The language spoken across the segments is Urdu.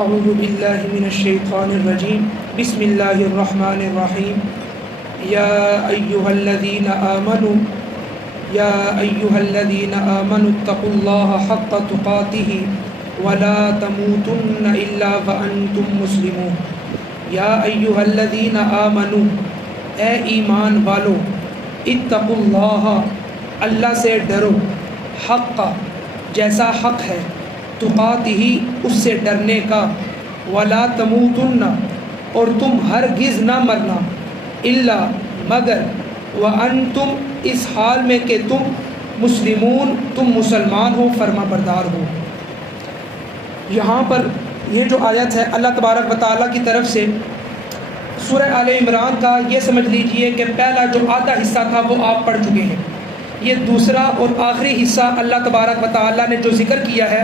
اعوذ باللہ من الشیطان الرجیم بسم اللہ الرحمن الرحیم یا ایہا الذین آمنوا اتقوا اللہ حق تقاتہ ولا تموتن الا وانتم مسلمون۔ یا ایہا الذین آمنوا، اے ایمان والو، اتقوا اللہ، اللہ سے ڈرو، حق جیسا حق ہے، تقاتہ اس سے ڈرنے کا، ولا تموتن اور تم ہرگز نہ مرنا، الا مگر، وانتم اس حال میں کہ تم مسلمون تم مسلمان ہو، فرما بردار ہو۔ یہاں پر یہ جو آیت ہے اللہ تبارک و تعالیٰ کی طرف سے سورہ آل عمران کا، یہ سمجھ لیجئے کہ پہلا جو آدھا حصہ تھا وہ آپ پڑھ چکے ہیں۔ یہ دوسرا اور آخری حصہ اللہ تبارک و تعالیٰ نے جو ذکر کیا ہے،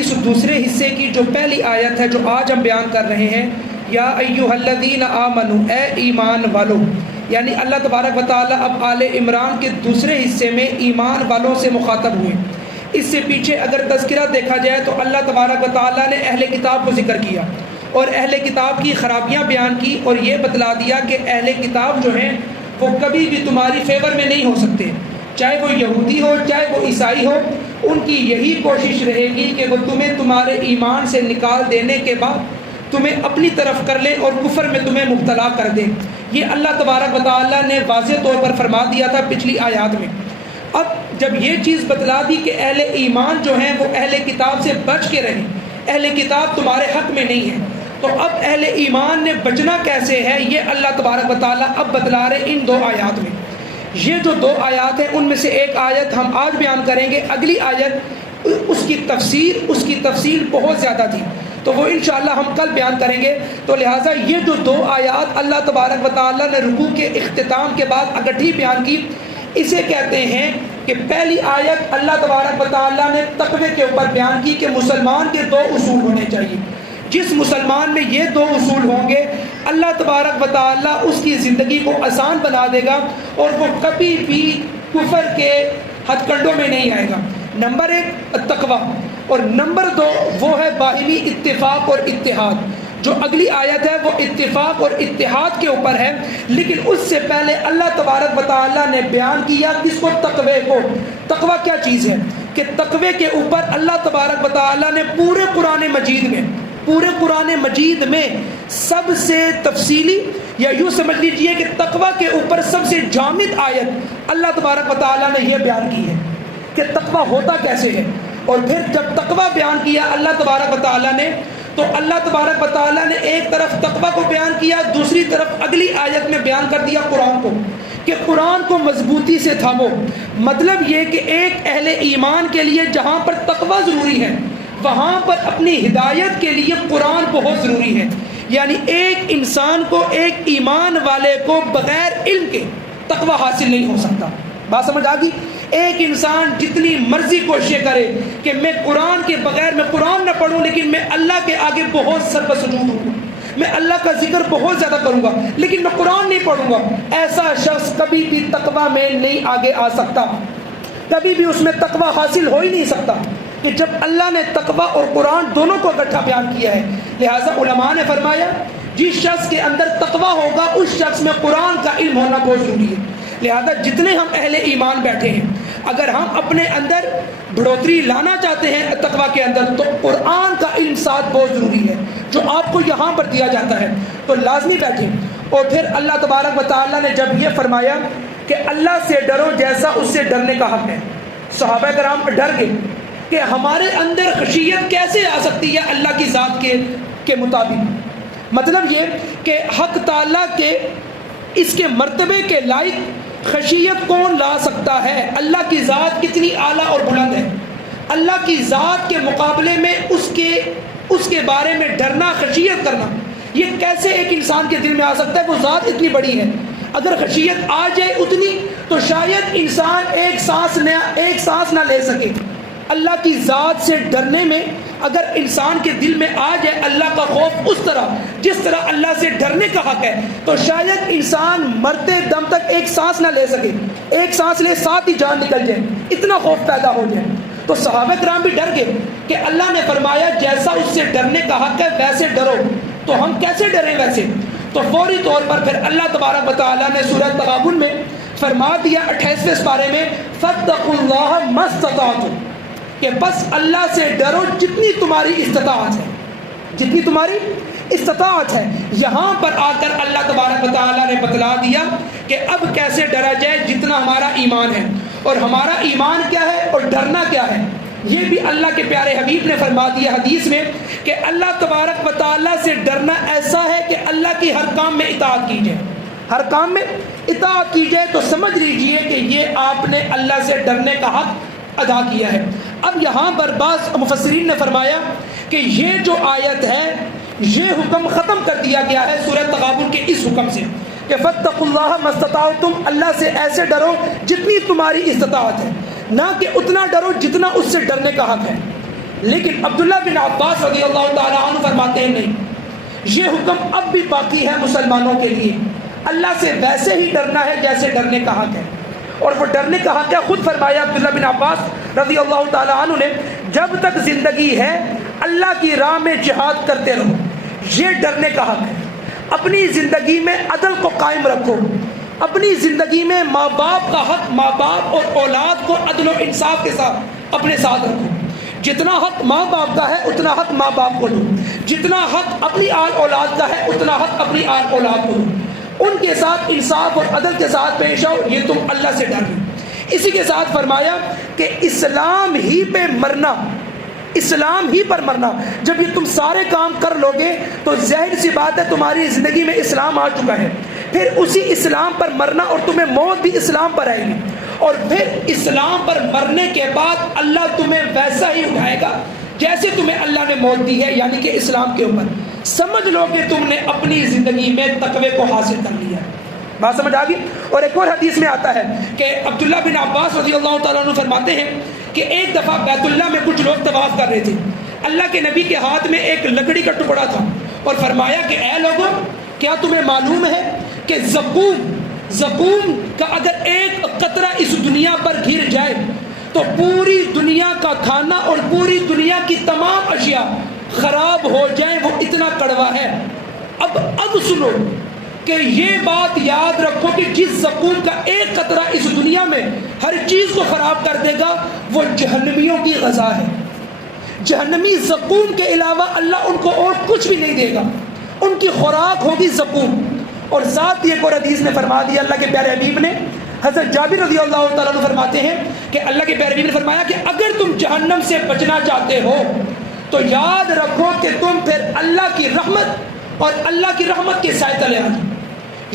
اس دوسرے حصے کی جو پہلی آیت ہے جو آج ہم بیان کر رہے ہیں، یا ایھا الذین آمنوا، اے ایمان والو، یعنی اللہ تبارک و تعالیٰ اب آل عمران کے دوسرے حصے میں ایمان والوں سے مخاطب ہوئے۔ اس سے پیچھے اگر تذکرہ دیکھا جائے تو اللہ تبارک و تعالیٰ نے اہل کتاب کو ذکر کیا اور اہل کتاب کی خرابیاں بیان کی، اور یہ بتلا دیا کہ اہل کتاب جو ہیں وہ کبھی بھی تمہاری فیور میں نہیں ہو سکتے، چاہے وہ یہودی ہو چاہے وہ عیسائی ہو، ان کی یہی کوشش رہے گی کہ وہ تمہیں تمہارے ایمان سے نکال دینے کے بعد تمہیں اپنی طرف کر لیں اور کفر میں تمہیں مبتلا کر دیں۔ یہ اللہ تبارک و تعالیٰ نے واضح طور پر فرما دیا تھا پچھلی آیات میں۔ اب جب یہ چیز بتلا دی کہ اہل ایمان جو ہیں وہ اہل کتاب سے بچ کے رہیں، اہل کتاب تمہارے حق میں نہیں ہے، تو اب اہل ایمان نے بچنا کیسے ہے، یہ اللہ تبارک و تعالیٰ اب بتلا رہے ان دو آیات میں۔ یہ جو دو آیات ہیں ان میں سے ایک آیت ہم آج بیان کریں گے، اگلی آیت اس کی تفصیل بہت زیادہ تھی، تو وہ انشاءاللہ ہم کل بیان کریں گے۔ تو لہٰذا یہ جو دو آیات اللہ تبارک و تعالیٰ نے رکوع کے اختتام کے بعد اکٹھی بیان کی، اسے کہتے ہیں کہ پہلی آیت اللہ تبارک و تعالیٰ نے تقوی کے اوپر بیان کی کہ مسلمان کے دو اصول ہونے چاہیے۔ جس مسلمان میں یہ دو اصول ہوں گے، اللہ تبارک و تعالیٰ اس کی زندگی کو آسان بنا دے گا اور وہ کبھی بھی کفر کے ہتھ کنڈوں میں نہیں آئے گا۔ نمبر ایک تقوی، اور نمبر دو وہ ہے باہمی اتفاق اور اتحاد۔ جو اگلی آیت ہے وہ اتفاق اور اتحاد کے اوپر ہے، لیکن اس سے پہلے اللہ تبارک و تعالیٰ نے بیان کیا کس کو، تقوی کو۔ تقوی کیا چیز ہے کہ تقوی کے اوپر اللہ تبارک و تعالیٰ نے پورے قرآن مجید میں سب سے تفصیلی، یا یوں سمجھ لیجئے کہ تقوی کے اوپر سب سے جامد آیت اللہ تبارک و تعالیٰ نے یہ بیان کی ہے کہ تقوی ہوتا کیسے ہے۔ اور پھر جب تقوی بیان کیا اللہ تبارک و تعالیٰ نے، تو اللہ تبارک و تعالیٰ نے ایک طرف تقوی کو بیان کیا، دوسری طرف اگلی آیت میں بیان کر دیا قرآن کو، کہ قرآن کو مضبوطی سے تھامو۔ مطلب یہ کہ ایک اہل ایمان کے لیے جہاں پر تقوی ضروری ہے، وہاں پر اپنی ہدایت کے لیے قرآن بہت ضروری ہے۔ یعنی ایک انسان کو، ایک ایمان والے کو بغیر علم کے تقوی حاصل نہیں ہو سکتا۔ بات سمجھ آ گئی؟ ایک انسان جتنی مرضی کوششیں کرے کہ میں قرآن کے بغیر، میں قرآن نہ پڑھوں لیکن میں اللہ کے آگے بہت سر پر سجود ہوں، میں اللہ کا ذکر بہت زیادہ کروں گا لیکن میں قرآن نہیں پڑھوں گا، ایسا شخص کبھی بھی تقوی میں نہیں آگے آ سکتا، کبھی بھی اس میں تقوی حاصل ہو ہی نہیں سکتا، کہ جب اللہ نے تقوی اور قرآن دونوں کو اکٹھا بیان کیا ہے۔ لہٰذا علماء نے فرمایا جس شخص کے اندر تقوی ہوگا اس شخص میں قرآن کا علم ہونا بہت ضروری ہے۔ لہذا جتنے ہم اہل ایمان بیٹھے ہیں، اگر ہم اپنے اندر بڑھوتری لانا چاہتے ہیں تقوی کے اندر، تو قرآن کا علم ساتھ بہت ضروری ہے، جو آپ کو یہاں پر دیا جاتا ہے، تو لازمی بیٹھیں۔ اور پھر اللہ تبارک و تعالیٰ نے جب یہ فرمایا کہ اللہ سے ڈرو جیسا اس سے ڈرنے کا حق ہے، صحابہ کرام ڈر گئے کہ ہمارے اندر خشیت کیسے آ سکتی ہے اللہ کی ذات کے مطابق۔ مطلب یہ کہ حق تعالیٰ کے اس کے مرتبے کے لائق خشیت کون لا سکتا ہے؟ اللہ کی ذات کتنی اعلیٰ اور بلند ہے، اللہ کی ذات کے مقابلے میں اس کے بارے میں ڈرنا، خشیت کرنا، یہ کیسے ایک انسان کے دل میں آ سکتا ہے؟ وہ ذات اتنی بڑی ہے، اگر خشیت آ جائے اتنی تو شاید انسان ایک سانس نہ لے سکے۔ اللہ کی ذات سے ڈرنے میں اگر انسان کے دل میں آ جائے اللہ کا خوف اس طرح جس طرح اللہ سے ڈرنے کا حق ہے، تو شاید انسان مرتے دم تک ایک سانس نہ لے سکے، ایک سانس لے ساتھ ہی جان نکل جائے، اتنا خوف پیدا ہو جائے۔ تو صحابہ کرام بھی ڈر گئے کہ اللہ نے فرمایا جیسا اس سے ڈرنے کا حق ہے ویسے ڈرو، تو ہم کیسے ڈریں ویسے؟ تو فوری طور پر پھر اللہ تبارک و تعالیٰ نے سورہ تغابن میں فرما دیا 28ویں پارے میں فاتقوا اللہ ما استطعتم، کہ بس اللہ سے ڈرو جتنی تمہاری استطاعت ہے، جتنی تمہاری استطاعت ہے۔ یہاں پر آ کر اللہ تبارک و تعالیٰ نے بتلا دیا کہ اب کیسے ڈرا جائے جتنا ہمارا ایمان ہے، اور ہمارا ایمان کیا ہے اور ڈرنا کیا ہے یہ بھی اللہ کے پیارے حبیب نے فرما دیا حدیث میں کہ اللہ تبارک و تعالیٰ سے ڈرنا ایسا ہے کہ اللہ کی ہر کام میں اطاعت کی جائے، ہر کام میں اطاعت کی جائے۔ تو سمجھ لیجئے کہ یہ آپ نے اللہ سے ڈرنے کا حق ادا کیا ہے۔ اب یہاں پر بعض مفسرین نے فرمایا کہ یہ جو آیت ہے یہ حکم ختم کر دیا گیا ہے سورہ تغابن کے اس حکم سے کہ فاتقوا اللہ ما استطعتم، اللہ سے ایسے ڈرو جتنی تمہاری استطاعت ہے، نہ کہ اتنا ڈرو جتنا اس سے ڈرنے کا حق ہے۔ لیکن عبداللہ بن عباس رضی اللہ تعالیٰ عنہ فرماتے ہیں نہیں، یہ حکم اب بھی باقی ہے مسلمانوں کے لیے، اللہ سے ویسے ہی ڈرنا ہے جیسے ڈرنے کا حق ہے، اور وہ ڈرنے کا حق ہے خود فرمایا عبداللہ بن عباس رضی اللہ تعالیٰ عنہ نے، جب تک زندگی ہے اللہ کی راہ میں جہاد کرتے رہو، یہ ڈرنے کا حق ہے۔ اپنی زندگی میں عدل کو قائم رکھو، اپنی زندگی میں ماں باپ کا حق، ماں باپ اور اولاد کو عدل و انصاف کے ساتھ اپنے ساتھ رکھو۔ جتنا حق ماں باپ کا ہے اتنا حق ماں باپ کو دو، جتنا حق اپنی آل اولاد کا ہے اتنا حق اپنی آل اولاد کو دو، ان کے ساتھ انصاف اور عدل کے ساتھ پیش آؤ، یہ تم اللہ سے ڈر لو۔ اسی کے ساتھ فرمایا کہ اسلام ہی پہ مرنا، اسلام ہی پر مرنا، جب یہ تم سارے کام کر لو گے تو ظاہر سی بات ہے تمہاری زندگی میں اسلام آ چکا ہے، پھر اسی اسلام پر مرنا اور تمہیں موت بھی اسلام پر آئے گی، اور پھر اسلام پر مرنے کے بعد اللہ تمہیں ویسا ہی اٹھائے گا جیسے تمہیں اللہ نے موت دی ہے، یعنی کہ اسلام کے اوپر۔ سمجھ لو کہ تم نے اپنی زندگی میں تقوی کو حاصل کر لیا ہے۔ بات سمجھ آ گئی؟ اور ایک اور حدیث میں آتا ہے کہ عبداللہ بن عباس رضی اللہ تعالیٰ عنہ فرماتے ہیں کہ ایک دفعہ بیت اللہ میں کچھ لوگ طواف کر رہے تھے، اللہ کے نبی کے ہاتھ میں ایک لکڑی کا ٹکڑا تھا، اور فرمایا کہ اے لوگوں، کیا تمہیں معلوم ہے کہ زقوم کا اگر ایک قطرہ اس دنیا پر گر جائے تو پوری دنیا کا کھانا اور پوری دنیا کی تمام اشیاء خراب ہو جائیں، وہ اتنا کڑوا ہے۔ اب سنو کہ یہ بات یاد رکھو کہ جس زقوم کا ایک قطرہ اس دنیا میں ہر چیز کو خراب کر دے گا وہ جہنمیوں کی غذا ہے۔ جہنمی زقوم کے علاوہ اللہ ان کو اور کچھ بھی نہیں دے گا، ان کی خوراک ہوگی زقوم۔ اور ساتھ ایک اور حدیث نے فرما دیا اللہ کے پیارے حبیب نے، حضرت جابر رضی اللہ تعالیٰ عنہ فرماتے ہیں کہ اللہ کے پیارے حبیب نے فرمایا کہ اگر تم جہنم سے بچنا چاہتے ہو تو یاد رکھو کہ تم پھر اللہ کی رحمت اور اللہ کی رحمت کے سائے تلے آ جاؤ،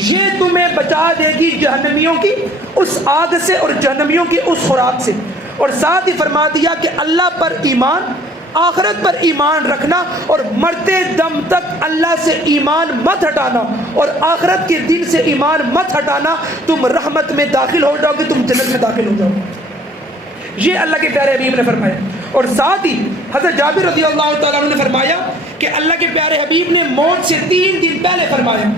یہ تمہیں بچا دے گی جہنمیوں کی اس آگ سے اور جہنمیوں کی اس خوراک سے۔ اور ساتھ ہی فرما دیا کہ اللہ پر ایمان، آخرت پر ایمان رکھنا، اور مرتے دم تک اللہ سے ایمان مت ہٹانا اور آخرت کے دن سے ایمان مت ہٹانا، تم رحمت میں داخل ہو جاؤ گے، تم جنت میں داخل ہو جاؤ گے۔ یہ اللہ کے پیارے حبیب نے فرمایا۔ اور ساتھ ہی حضرت جابر رضی اللہ تعالیٰ عنہ نے فرمایا کہ اللہ کے پیارے حبیب نے موت سے 3 دن پہلے فرمایا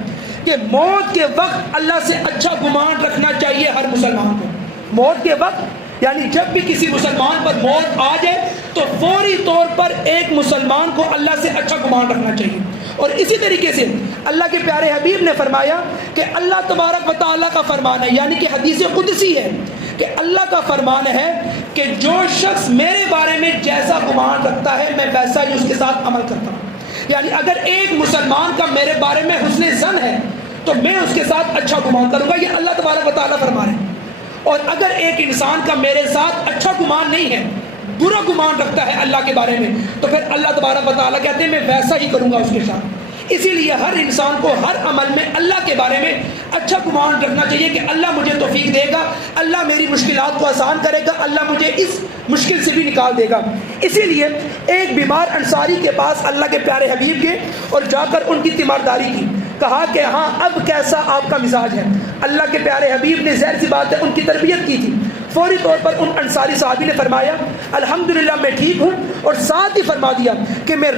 کہ موت کے وقت اللہ سے اچھا گمان رکھنا چاہیے ہر مسلمان کو۔ موت کے وقت یعنی جب بھی کسی مسلمان پر موت آ جائے تو فوری طور پر ایک مسلمان کو اللہ سے اچھا گمان رکھنا چاہیے۔ اور اسی طریقے سے اللہ کے پیارے حبیب نے فرمایا کہ اللہ تبارک و تعالیٰ کا فرمان ہے، یعنی کہ حدیث قدسی ہے کہ اللہ کا فرمان ہے کہ جو شخص میرے بارے میں جیسا گمان رکھتا ہے میں ویسا ہی اس کے ساتھ عمل کرتا ہوں۔ یعنی اگر ایک مسلمان کا میرے بارے میں حسن ظن ہے تو میں اس کے ساتھ اچھا گمان کروں گا، یہ اللہ تبارک و تعالیٰ فرما رہے ہیں۔ اور اگر ایک انسان کا میرے ساتھ اچھا گمان نہیں ہے، برا گمان رکھتا ہے اللہ کے بارے میں، تو پھر اللہ تبارک و تعالیٰ کہتے ہیں میں ویسا ہی کروں گا اس کے ساتھ۔ اسی لیے ہر انسان کو ہر عمل میں اللہ کے بارے میں اچھا گمان رکھنا چاہیے کہ اللہ مجھے توفیق دے گا، اللہ میری مشکلات کو آسان کرے گا، اللہ مجھے اس مشکل سے بھی نکال دے گا۔ اسی لیے ایک بیمار انصاری کے پاس اللہ کے پیارے حبیب گئے اور جا کر ان کی تیمارداری کی، کہا کہ ہاں اب کیسا آپ کا مزاج ہے؟ اللہ کے پیارے حبیب نے ظاہر سی بات ہے ان کی تربیت کی تھی۔ فوری طور پر ان انصاری صحابی نے فرمایا الحمدللہ میں ٹھیک ہوں، اور ساتھ ہی فرما دیا کہ میں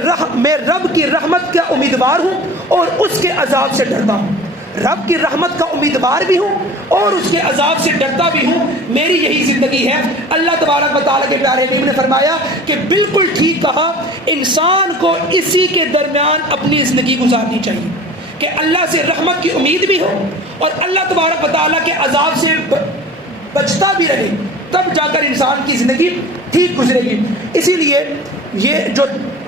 رب کی رحمت کا امیدوار ہوں اور اس کے عذاب سے ڈرتا ہوں۔ رب کی رحمت کا امیدوار بھی ہوں اور اس کے عذاب سے ڈرتا بھی ہوں، میری یہی زندگی ہے۔ اللہ تبارک و تعالیٰ کے پیارے حبیب نے فرمایا کہ بالکل ٹھیک کہا، انسان کو اسی کے درمیان اپنی زندگی گزارنی چاہیے کہ اللہ سے رحمت کی امید بھی ہو اور اللہ تبارک و تعالیٰ کے عذاب سے بچتا بھی رہے، تب جا کر انسان کی زندگی ٹھیک گزرے گی۔ اسی لیے یہ جو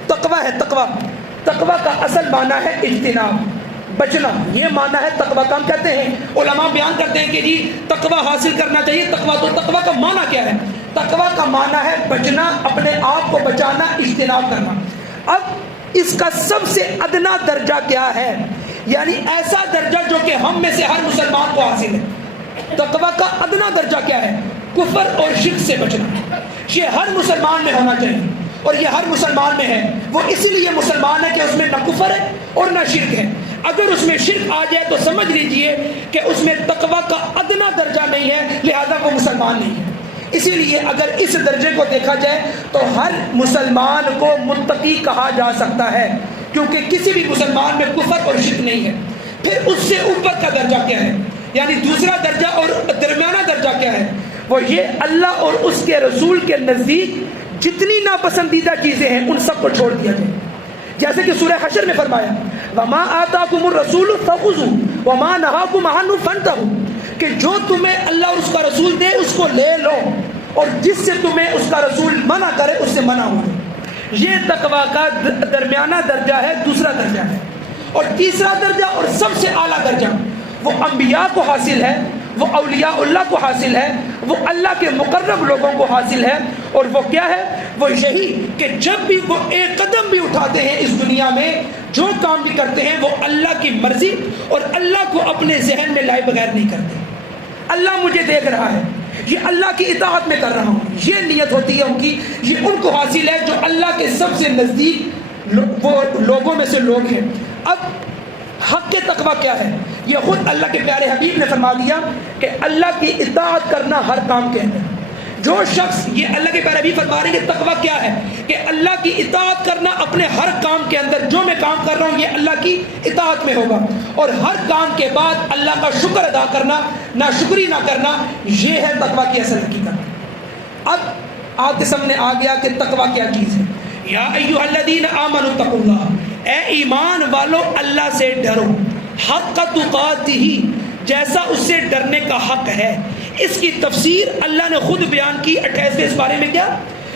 تقوی ہے، تقوی کا اصل معنی ہے اجتناب، بچنا، یہ معنی ہے تقوی کا۔ ہم کہتے ہیں، علماء بیان کرتے ہیں کہ جی تقوی حاصل کرنا چاہیے، تقوی کا معنی کیا ہے؟ تقوی کا معنی ہے بچنا، اپنے آپ کو بچانا، اجتناب کرنا۔ اب اس کا سب سے ادنا درجہ کیا ہے؟ یعنی ایسا درجہ جو کہ ہم میں سے ہر مسلمان کو حاصل ہے۔ تقوی کا ادنا درجہ کیا ہے؟ کفر اور شرک سے بچنا۔ یہ ہر مسلمان میں ہونا چاہیے اور یہ ہر مسلمان میں ہے۔ وہ اسی لیے مسلمان ہے کہ اس میں نہ کفر ہے اور نہ شرک ہے۔ اگر اس میں شرک آ جائے تو سمجھ لیجئے کہ اس میں تقوی کا ادنا درجہ نہیں ہے، لہذا وہ مسلمان نہیں ہے۔ اسی لیے اگر اس درجے کو دیکھا جائے تو ہر مسلمان کو متقی کہا جا سکتا ہے، کیونکہ کسی بھی مسلمان میں کفر اور شرک نہیں ہے۔ پھر اس سے اوپر کا درجہ کیا ہے؟ یعنی دوسرا درجہ اور درمیانہ درجہ کیا ہے؟ وہ یہ اللہ اور اس کے رسول کے نزدیک جتنی ناپسندیدہ چیزیں ہیں ان سب کو چھوڑ دیا جائے، جیسے کہ سورہ حشر میں فرمایا وَمَا آتَاكُمُ الرَّسُولُ فَخُذُوهُ وَمَا نَهَاكُمْ عَنْهُ فَانْتَهُوا، کہ جو تمہیں اللہ اور اس کا رسول دے اس کو لے لو اور جس سے تمہیں اس کا رسول منع کرے اس سے منع ہو۔ یہ تقوی کا درمیانہ درجہ ہے، دوسرا درجہ ہے۔ اور تیسرا درجہ اور سب سے اعلیٰ درجہ وہ انبیاء کو حاصل ہے، وہ اولیاء اللہ کو حاصل ہے، وہ اللہ کے مقرب لوگوں کو حاصل ہے۔ اور وہ کیا ہے؟ وہ یہی کہ جب بھی وہ ایک قدم بھی اٹھاتے ہیں اس دنیا میں، جو کام بھی کرتے ہیں وہ اللہ کی مرضی اور اللہ کو اپنے ذہن میں لائے بغیر نہیں کرتے۔ اللہ مجھے دیکھ رہا ہے، یہ اللہ کی اطاعت میں کر رہا ہوں، یہ نیت ہوتی ہے ان کی۔ یہ ان کو حاصل ہے جو اللہ کے سب سے نزدیک وہ لوگوں میں سے لوگ ہیں۔ اب حق کے تقوی کیا ہے؟ یہ خود اللہ کے پیارے حبیب نے فرما دیا کہ اللہ کی اطاعت کرنا ہر کام کے اندر۔ جو شخص، یہ اللہ کے پیارے حبیب فرما رہے ہیں کہ تقوی کیا ہے؟ کہ اللہ کی اطاعت کرنا اپنے ہر کام کے اندر، جو میں کام کر رہا ہوں یہ اللہ کی اطاعت میں ہوگا، اور ہر کام کے بعد اللہ کا شکر ادا کرنا، ناشکری نہ کرنا، یہ ہے تقوی کی اصل حقیقت۔ اب آپ کے سامنے آ گیا کہ تقوی کیا چیز ہے۔ یا ایھا الذین آمنوا اتقوا اللہ، اے ایمان والو اللہ سے ڈرو، حق تقاتہ، جیسا اس سے ڈرنے کا حق ہے۔ اس کی تفسیر اللہ نے خود بیان کی 28ویں پارے میں، کیا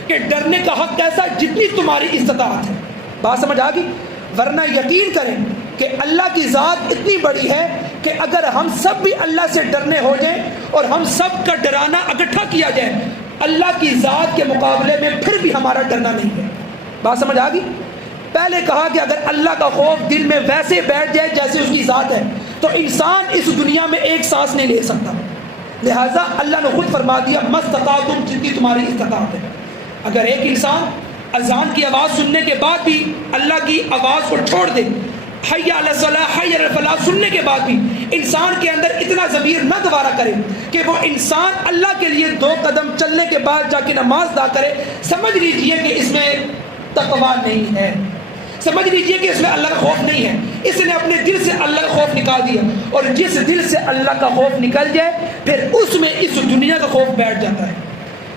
کہ ڈرنے کا حق کیسا؟ جتنی تمہاری استطاعت ہے۔ بات سمجھ آ گئی؟ ورنہ یقین کریں کہ اللہ کی ذات اتنی بڑی ہے کہ اگر ہم سب بھی اللہ سے ڈرنے ہو جائیں اور ہم سب کا ڈرانا اکٹھا کیا جائے اللہ کی ذات کے مقابلے میں، پھر بھی ہمارا ڈرنا نہیں ہے۔ بات سمجھ آ گئی؟ پہلے کہا کہ اگر اللہ کا خوف دل میں ویسے بیٹھ جائے جیسے اس کی ذات ہے تو انسان اس دنیا میں ایک سانس نہیں لے سکتا۔ لہٰذا اللہ نے خود فرما دیا مستطاعتم، جتنی تمہاری استطاعت ہے۔ اگر ایک انسان اذان کی آواز سننے کے بعد بھی اللہ کی آواز کو چھوڑ دے، حی علی الصلاۃ حی علی الفلاح سننے کے بعد بھی انسان کے اندر اتنا ضمیر نہ گوارا کرے کہ وہ انسان اللہ کے لیے 2 قدم چلنے کے بعد جا کے نماز ادا کرے، سمجھ لیجئے کہ اس میں تقویٰ نہیں ہے، سمجھ لیجئے کہ اس میں اللہ کا خوف نہیں ہے۔ اس نے اپنے دل سے اللہ کا خوف نکال دیا، اور جس دل سے اللہ کا خوف نکل جائے پھر اس میں اس دنیا کا خوف بیٹھ جاتا ہے۔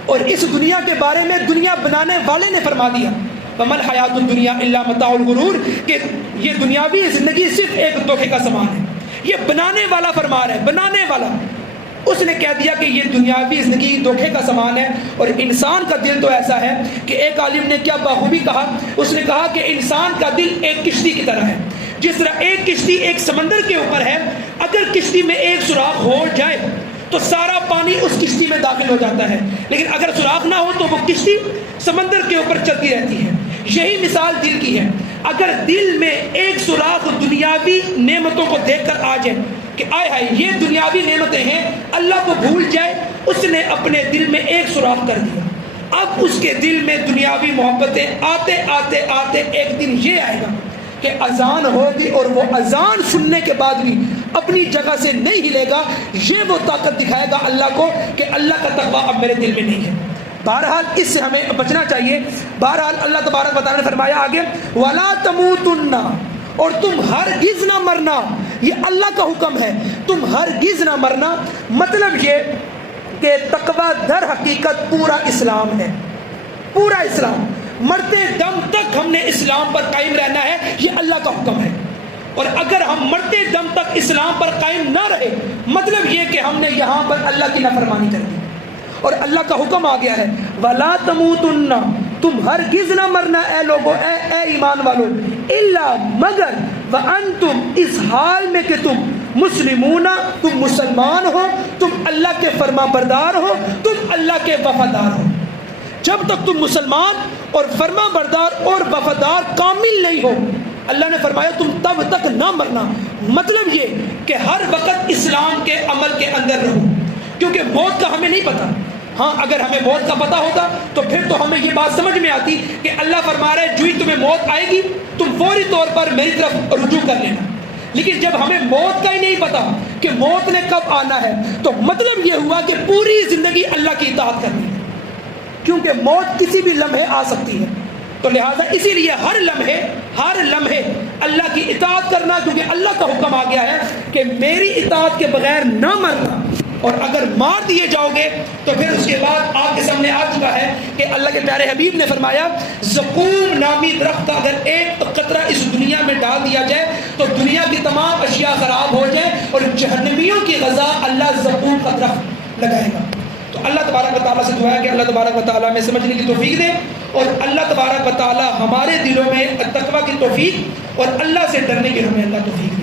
اور اس دنیا کے بارے میں دنیا بنانے والے نے فرما دیا وَمَا الْحَيَاةُ الدُّنْيَا إِلَّا مَتَاعُ الْغُرُورِ، کہ یہ دنیاوی زندگی صرف ایک دھوکے کا سامان ہے۔ یہ بنانے والا فرما رہا ہے، بنانے والا، اس نے کہہ دیا کہ یہ دنیاوی زندگی دھوکے کا سامان ہے۔ اور انسان کا دل تو ایسا ہے کہ ایک عالم نے کیا بخوبی کہا، اس نے کہا کہ انسان کا دل ایک کشتی کی طرح ہے۔ جس طرح ایک کشتی ایک سمندر کے اوپر ہے، اگر کشتی میں ایک سوراخ ہو جائے تو سارا پانی اس کشتی میں داخل ہو جاتا ہے، لیکن اگر سوراخ نہ ہو تو وہ کشتی سمندر کے اوپر چلتی رہتی ہے۔ یہی مثال دل کی ہے۔ اگر دل میں ایک سوراخ دنیاوی نعمتوں کو دیکھ کر آ جائے کہ آئے ہائے یہ دنیاوی نعمتیں ہیں، اللہ کو بھول جائے، اس نے اپنے دل میں ایک سوراخ کر دیا۔ اب اس کے دل میں دنیاوی محبتیں آتے آتے آتے ایک دن یہ آئے گا کہ اذان ہوگی اور وہ اذان سننے کے بعد بھی اپنی جگہ سے نہیں ہلے گا۔ یہ وہ طاقت دکھائے گا اللہ کو کہ اللہ کا تقویٰ اب میرے دل میں نہیں ہے۔ بہرحال اس سے ہمیں بچنا چاہیے۔ بہرحال اللہ تبارک و تعالیٰ نے فرمایا آگے وَلَا تَمُوتُنَّ، اور تم ہرگز نہ مرنا یہ اللہ کا حکم ہے، تم ہرگز نہ مرنا۔ مطلب یہ کہ تقوی در حقیقت پورا اسلام ہے، پورا اسلام، مرتے دم تک ہم نے اسلام پر قائم رہنا ہے، یہ اللہ کا حکم ہے۔ اور اگر ہم مرتے دم تک اسلام پر قائم نہ رہے، مطلب یہ کہ ہم نے یہاں پر اللہ کی نافرمانی کر دی، اور اللہ کا حکم آ گیا ہے وَلَا تَمُوتُنَّ، تم ہرگز نہ مرنا اے لوگو، اے ایمان والو، الا مگر وَأَنْتُمْ، اس حال میں کہ تم مسلمون، تم مسلمان ہو، تم اللہ کے فرما بردار ہو، تم اللہ کے وفادار ہو۔ جب تک تم مسلمان اور فرما بردار اور وفادار کامل نہیں ہو، اللہ نے فرمایا تم تب تک نہ مرنا۔ مطلب یہ کہ ہر وقت اسلام کے عمل کے اندر رہو، کیونکہ موت کا ہمیں نہیں پتہ۔ ہاں اگر ہمیں موت کا پتہ ہوتا تو پھر تو ہمیں یہ بات سمجھ میں آتی کہ اللہ فرما رہا ہے جو ہی تمہیں موت آئے گی تم فوری طور پر میری طرف رجوع کر لینا۔ لیکن جب ہمیں موت کا ہی نہیں پتا کہ موت نے کب آنا ہے، تو مطلب یہ ہوا کہ پوری زندگی اللہ کی اطاعت کرنی ہے، کیونکہ موت کسی بھی لمحے آ سکتی ہے۔ تو لہٰذا اسی لیے ہر لمحے اللہ کی اطاعت کرنا، کیونکہ اللہ کا حکم آ گیا ہے کہ میری اطاعت کے بغیر نہ مرنا، اور اگر مار دیے جاؤ گے تو پھر اس کے بعد آپ کے سامنے آ چکا ہے کہ اللہ کے پیارے حبیب نے فرمایا زقوم نامی درخت کا اگر ایک قطرہ اس دنیا میں ڈال دیا جائے تو دنیا کی تمام اشیاء خراب ہو جائے، اور جہنمیوں کی غذا اللہ زقوم کا درخت لگائے گا۔ تو اللہ تبارک و تعالیٰ سے دعا ہے کہ اللہ تبارک و تعالیٰ ہمیں سمجھنے کی توفیق دے، اور اللہ تبارک و تعالیٰ ہمارے دلوں میں تقویٰ کی توفیق اور اللہ سے ڈرنے کی ہمیں اللہ توفیق دے۔